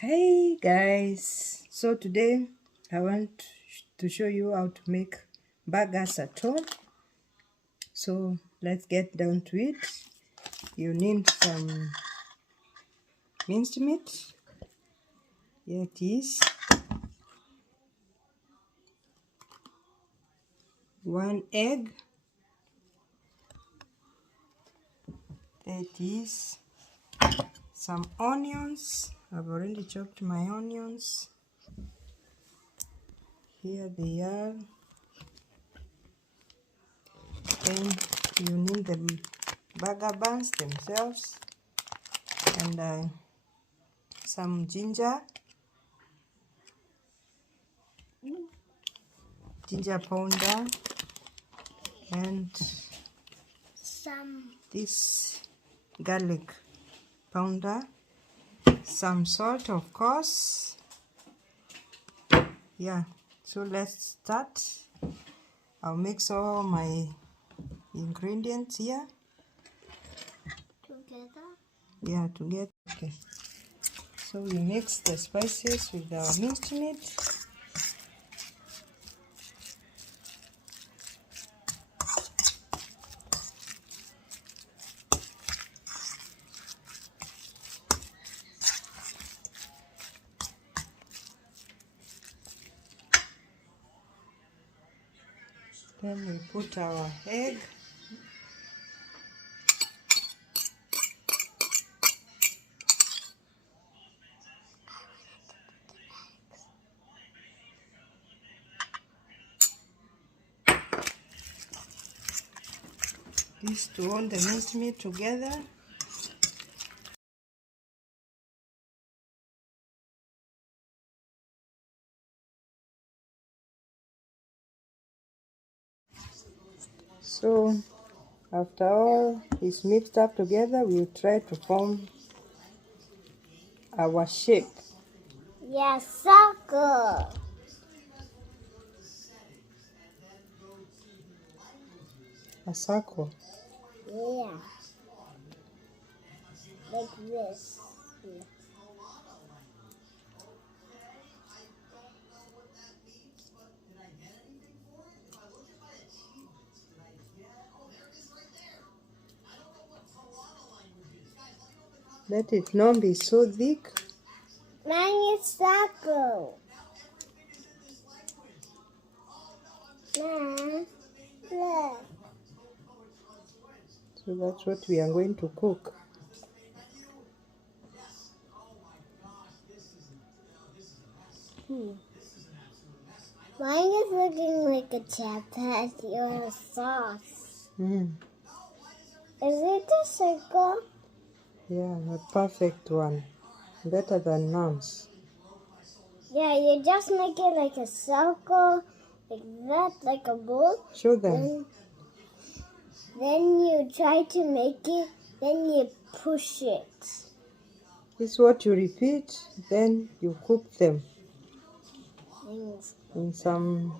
Hey guys, so today I want to show you how to make burgers at home. So let's get down to it. You need some minced meat. Here it is. 1 egg. There it is. Some onions. I've already chopped my onions. Here they are. Then you need the burger buns themselves and some ginger powder and this garlic powder, some salt of course. Yeah, so let's start. I'll mix all my ingredients here together. Okay, so we mix the spices with our minced meat. Then we put our egg. This to all the minced meat together. So after all is mixed up together, we'll try to form our shape. Yeah, circle. A circle. Yeah. Like this. Yeah. Let it not be so thick. Mine is circle. Mom, look. So that's what we are going to cook. Mine is looking like a chapati or a sauce. Mm. Is it a circle? Yeah, a perfect one. Better than Mom's. Yeah, you just make it like a circle, like that, like a bowl. Show them. Then you try to make it, then you push it. This is what you repeat, then you cook them in some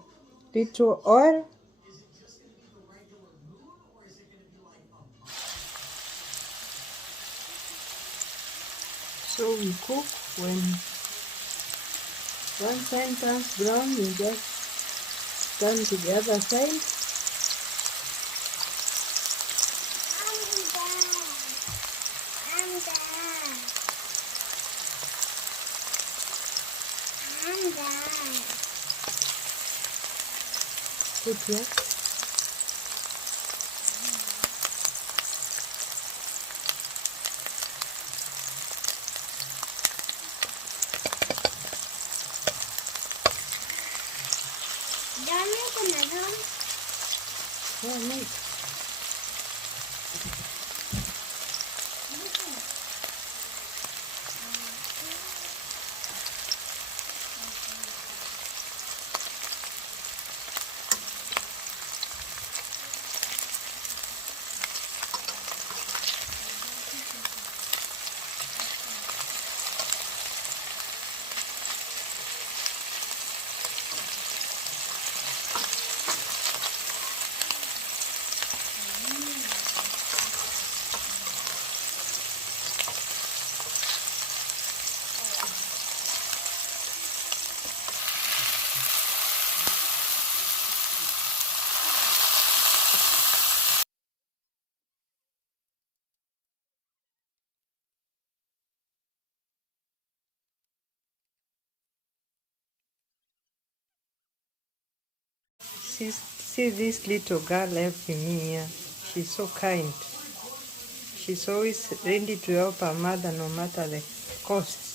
little oil. So we cook. When one side turns brown, you just turn to the other side. I'm done. Put here. Do I make another one? Yeah, make. See this little girl helping me here. She's so kind. She's always ready to help her mother no matter the costs.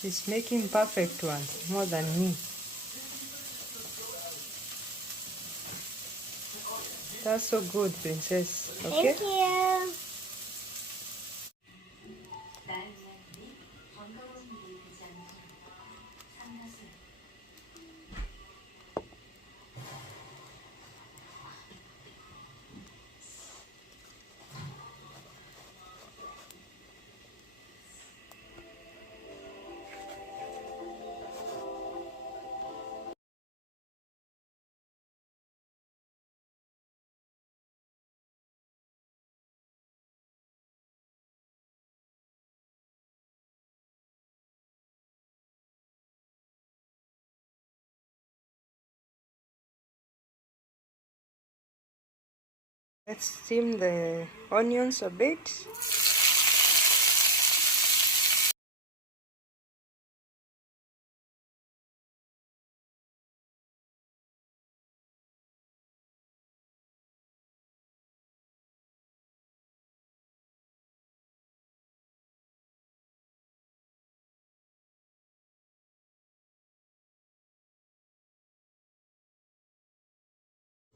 She's making perfect ones, more than me. That's so good, Princess. Okay? Thank you. Let's steam the onions a bit.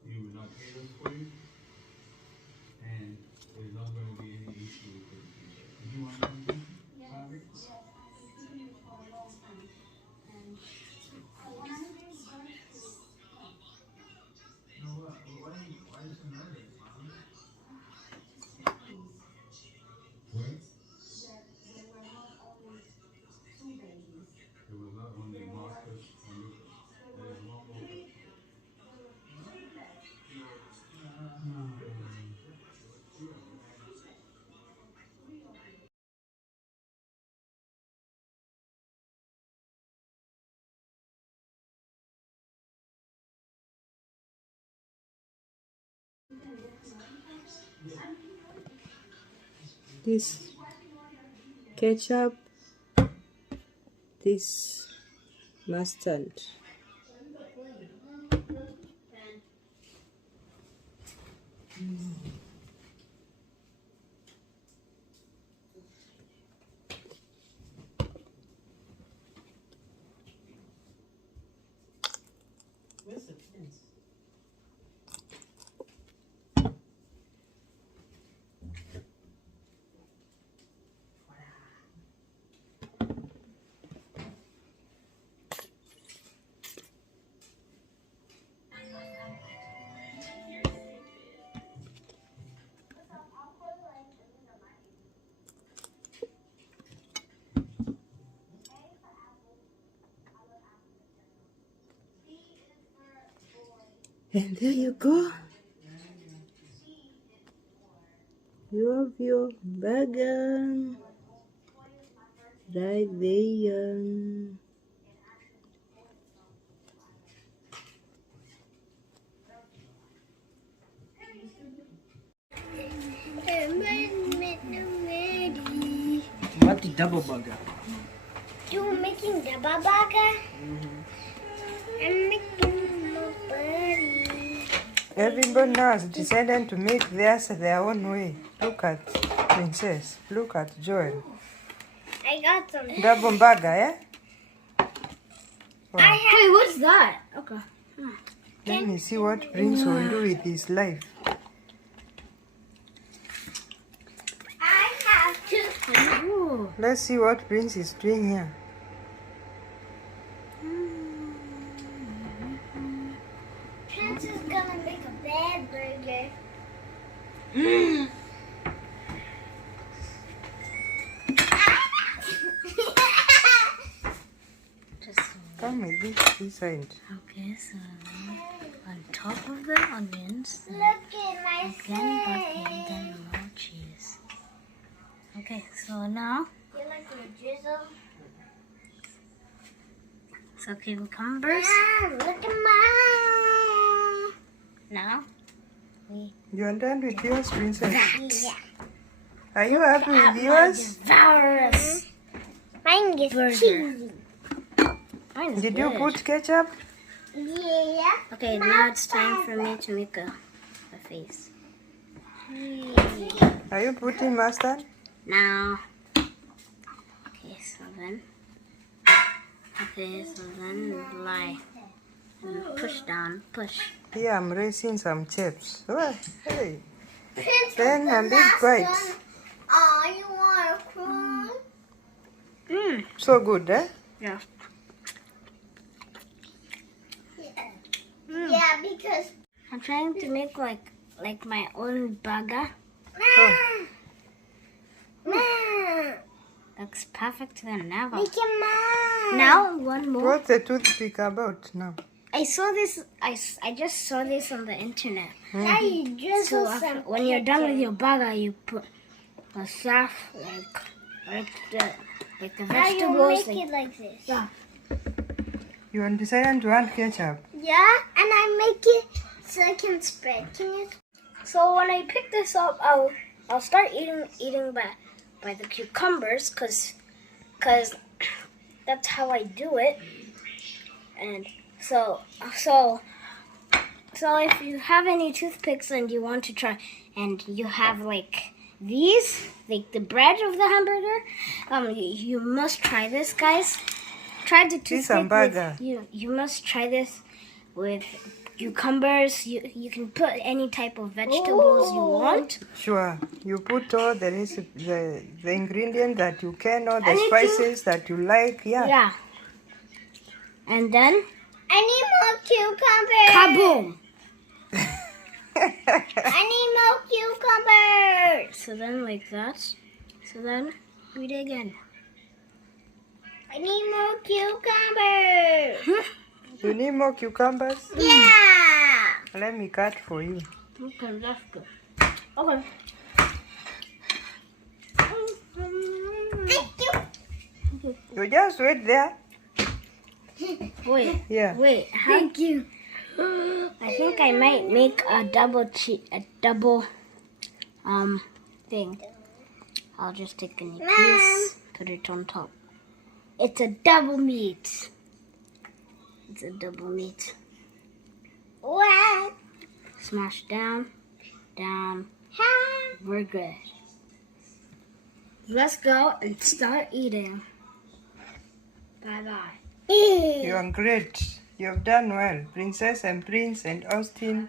You would not pay us for you, and there's not going to be any issue with it. Do you want something? Yes. No, why is it murder, Mom? What? There was not only Marcus and Lucas. There is one more. This ketchup, this mustard. Where's the pins? And there you go. You have your burger right there. What the double burger? You're making the burger? I'm making my buddy. Everybody now has decided to make theirs their own way. Look at Princess. Look at Joel. I got some. Double burger, eh? I have. Wait, what's that? Okay. Let me see what Prince will do with his life. I have two. Ooh. Let's see what Prince is doing here. Prince is gonna make a bad burger. Just Come with this side. okay. So on top of the onions, Look at my again butter, face. then more cheese. Okay. So now, You like my drizzle? so cucumbers. Look at mine. Now You are done with yours, Princess? Yeah. Are you happy with yours? devour us. Mine is Burger. cheesy. Mine is Did good. you put ketchup? Yeah. Okay, now it's time for me to make a face. Are you putting mustard? Now. Okay, so then lie. And push down, push. Here I'm raising some chips. Oh, hey. Princess, Then I'm being last quiet. one. Oh, you want a cry? So good, eh? Yeah. Yeah, because I'm trying to make like my own burger. Looks perfect to the never. make it mine. Now one more. What's the toothpick about now? I saw this. I just saw this on the internet. Now you drizzle So after, some when you're done with ketchup. your burger, you put a stuff like the Now you vegetables. make it like this. Yeah. You decided to add ketchup. Yeah, and I make it so I can spread. Can you? So when I pick this up, I'll start eating by the cucumbers, cause that's how I do it. And so if you have any toothpicks and you want to try, and you have like these, like the bread of the hamburger, you must try this, guys. Try the This toothpick hamburger. with, you must try this with cucumbers. You can put any type of vegetables you want. Sure. You put all the ingredients that you can, all the Anything. spices that you like. Yeah. Yeah. And then I need more cucumbers. kaboom! I need more cucumbers. So then like that. So then read it again. I need more cucumbers. You need more cucumbers? Yeah. Let me cut for you. Okay, that's good. Okay. Thank you. You just wait there. Wait. Yeah. Wait. Thank you. I think I might make a double thing. I'll just take a piece, put it on top. It's a double meat. It's a double meat. What? Smash down. Huh? We're good. Let's go and start eating. Bye-bye. You are great. You have done well. Princess and Prince and Austin.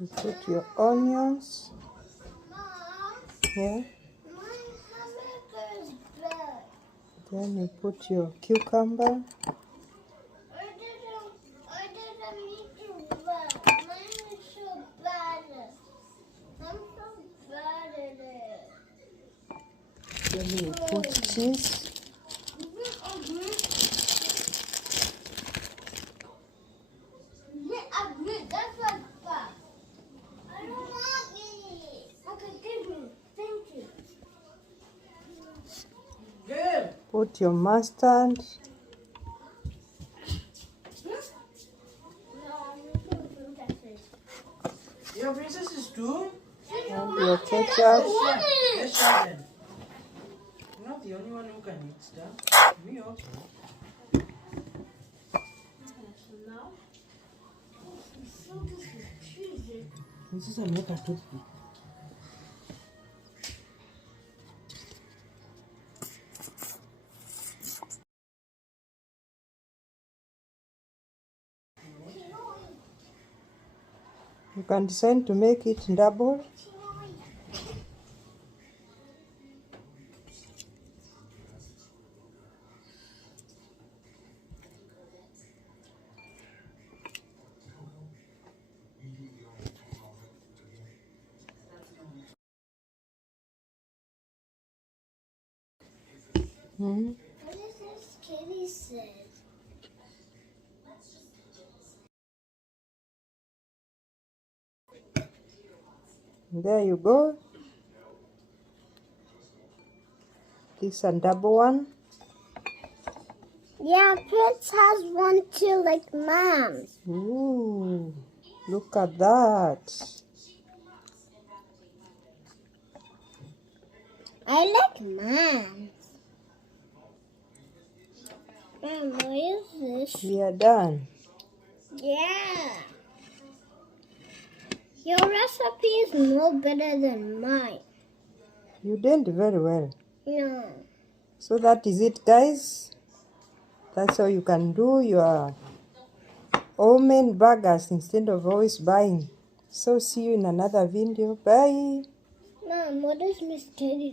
You put your onions. Mom, Yeah. my hamburger's bad. Then you put your cucumber. I didn't need to bad. Mine is so bad. I'm so bad at it. Then you put cheese. That's like that. I don't want it. Okay, give me. Thank you. Good. Put your mustard. Your princess is too? And your ketchup. Let's try then. You're not the only one who can eat stuff. Me also. This is a make a toothpick. You can decide to make it double. What does this kitty say? There you go. This a double one. Yeah, Prince has one too, like Mom's. Ooh, look at that. I like Mom's. Mom, what is this? We are done. Yeah. Your recipe is more better than mine. You did very well. No. So that is it, guys. That's how you can do your homemade burgers instead of always buying. So see you in another video. Bye. Mom, what is Miss Teddy?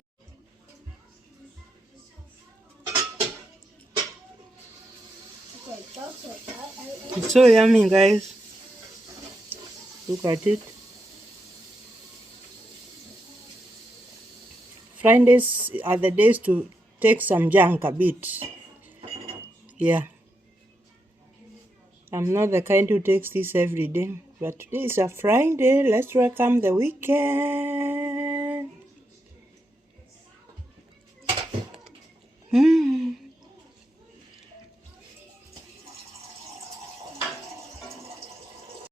It's so yummy, guys. Look at it. Fridays are the days to take some junk a bit. Yeah. I'm not the kind who takes this every day. But today is a Friday. Let's welcome the weekend.